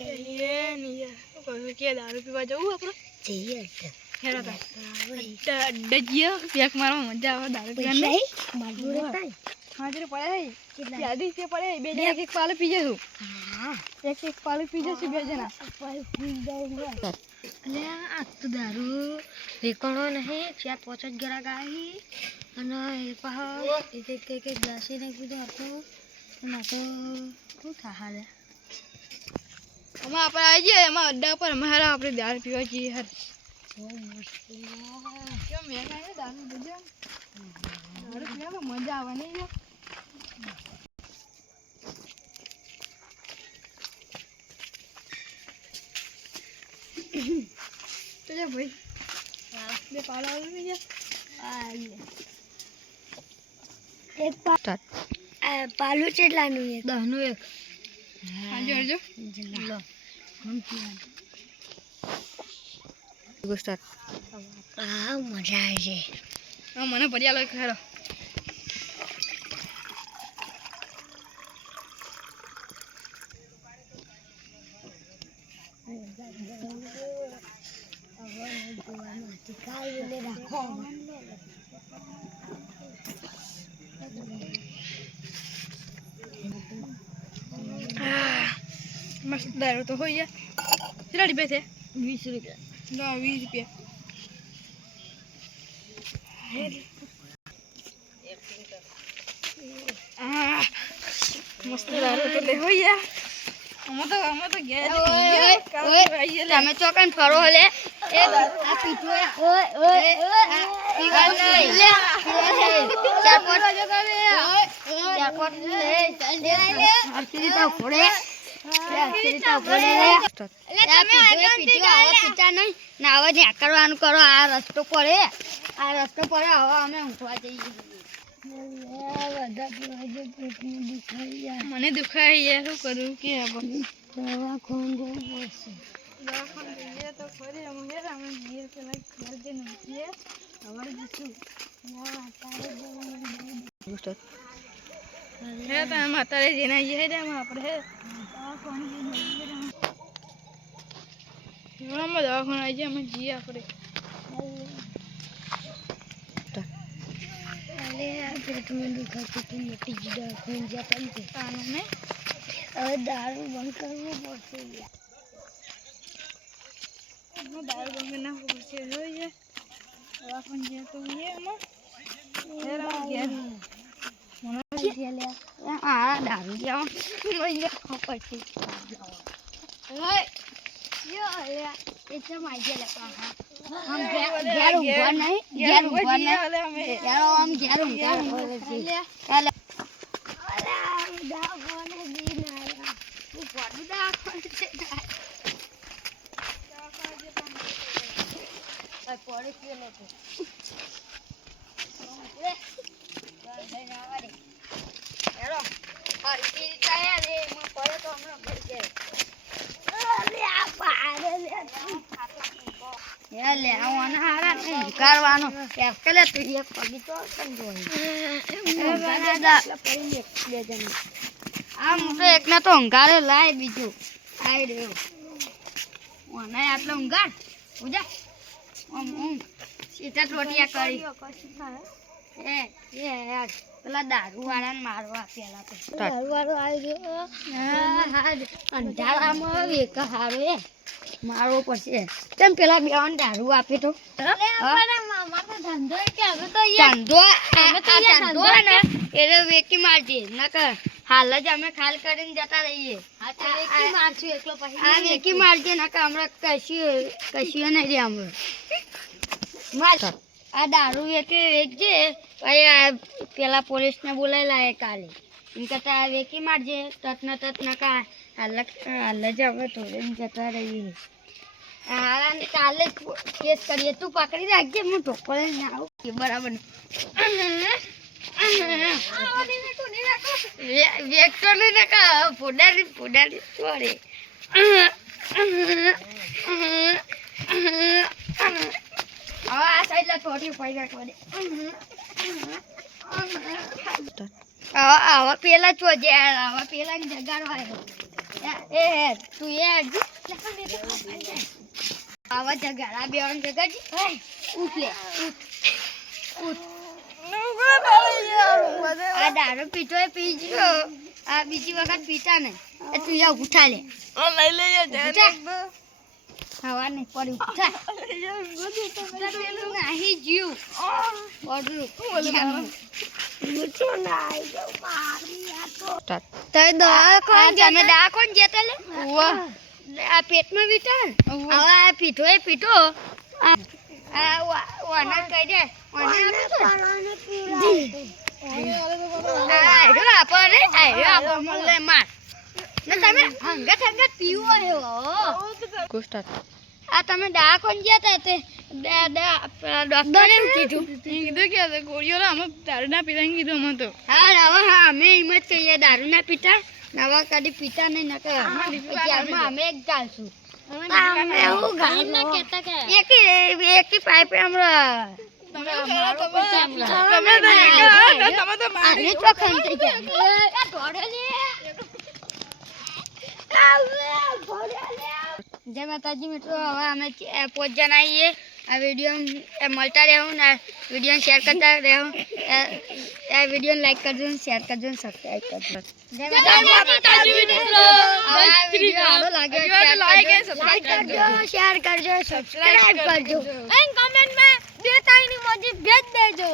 ये नहीं है कोई के दारू पीवा जाऊ આપણે જઈએ હેરા તા ડજિયો પેક મારવા મજા આવે દારૂ પીવાની મારું રહેતા હાજર પડે યાદી છે પડે બે જણા એક પાલે પી જશું હા એક પાલે પી જશું બે જણા પાલે પી જાવ અલે આ તો દારૂ રેકોણો નહીં ચાર પાંચ જ ગરા ગાઈ અને એ પા એક ગ્લાસી ને કીધું હતું ના તો શું થા લે અમાર આપણે આવી જઈએ એમાં અડ્ડા પર અમારા આપણે દારૂ પીવા જઈએ યાર કેમ મેં કાંઈ દારૂ પીજો દારૂ પીવામાં મજા આવે નહીં યાર તો જા ભાઈ બે પાલા આવી ગયા એક પાલું કેટલાનું એક 10 નું એક હાજો હાજો લો સ્ટાર્ટ આ મજા આવે છે મને ભર્યા લો ખરો મસ્ત દારૂ તો હોય કેટલા રૂપિયા છે 20 રૂપિયા ના 20 રૂપિયા મસ્ત દારૂ તો લે હોય અમે તો ગયા તમે ચોકન ફરો લે એ આ પીઠો ઓય પીગલ નહીં લે ચાર પાંચ લે તો ફોડે કરવાનું કરો આ રસ્તો પડે હવે અમે ઊંઘવા જઈએ મને દુખાય યાર શું કરું કે દવાખાને જવું પડશે દવાખાને જઈએ તો ફરી અમે જઈએ પેલા ઘર જે નથી હવે જઈશું હે તો અમે અત્યારે જઈને આવીએ ને આપણે દવાખાને આવી જાય અમે જઈએ આપણે દારૂ બંધ કરવું પડશે દારૂ બંધ નાખવું પડશે જોઈએ દવાખાને જઈએ તો દારૂ કરવાનું પેલે તું એક પગી તો આ મોટો એકને તો ઊંઘાડે લાય બીજું આવી રહ્યો મને આટલો ઊંઘાડ ઉજા સીધા ટોટિયા કરી પેલા દારૂ વાળાને મારવા પેલા તો દારૂ વાળો આવી ગયો અંધારામાં એક હારો મારવો પડશે તેમ પેલા બેવાન દારૂ આપે તો ધંધો ને એટલે વેકી મારજે નકર હાલ જ અમે ખાલ કરીને જતા રહીએ વેકી મારજે નકર હમણાં કશું નહીં રે હમણાં આ દારૂ વેચજે પેલા પોલીસને બોલાવી લાવે કાલે એમ કરતા વેકી મારજે તત નકા હાલ જ અમે થોડે જતા રહીએ કાલે કેસ કરીએ તું પકડી રાખજે હું ઢોકળે ના આવું બરાબર વેચતો નહીં નકા ફોડારી છોડે આ સાઈડ થોડી પૈસા છોડે આવા પેલા ચોજે આવા પેલા જગાડવા એ તું એ આવા જગાડા બેવાનું જગા ઉઠ લે ઉઠ આ દારૂ પીતો એ પી ગયો આ બીજી વખત પીતા નહીં તું યા ઉઠા લે હવા નહીં પડી ઉઠા નાહી જીવ તમે દા કોણ જતા લે આ પેટમાં વીટા હવે આ પીઠો એ પીઠો ઓનર કહી દે તમે હંગત હંગત પીવો આ તમે દા કોણ જતા તે ડોક્ટરે એમ કીધું કે ગોળીઓ અમે દારૂ ના પીતા કીધું અમે તો હા હવે હા અમે એમ જ કહીએ દારૂ ના પીતા નવા કદી પીતા નહીં નકર અમે એક ચાલશું એકી પાઇપ હમણાં જય માતાજી મિત્રો હવે અમે 5 જણા આવીએ આ વિડીયો મળતા રહેવું ને વિડીયો શેર કરતા રહેવું આ વિડીયો લાઈક કરજો શેર કરજો સબસ્ક્રાઇબ કરજો જય માતાજી મિત્રો આ વિડીયો સારો લાગે લાઈક અને સબસ્ક્રાઇબ કરજો શેર કરજો સબસ્ક્રાઇબ કરજો અને કમેન્ટ માં બે તારીની મોજી ભેજ દેજો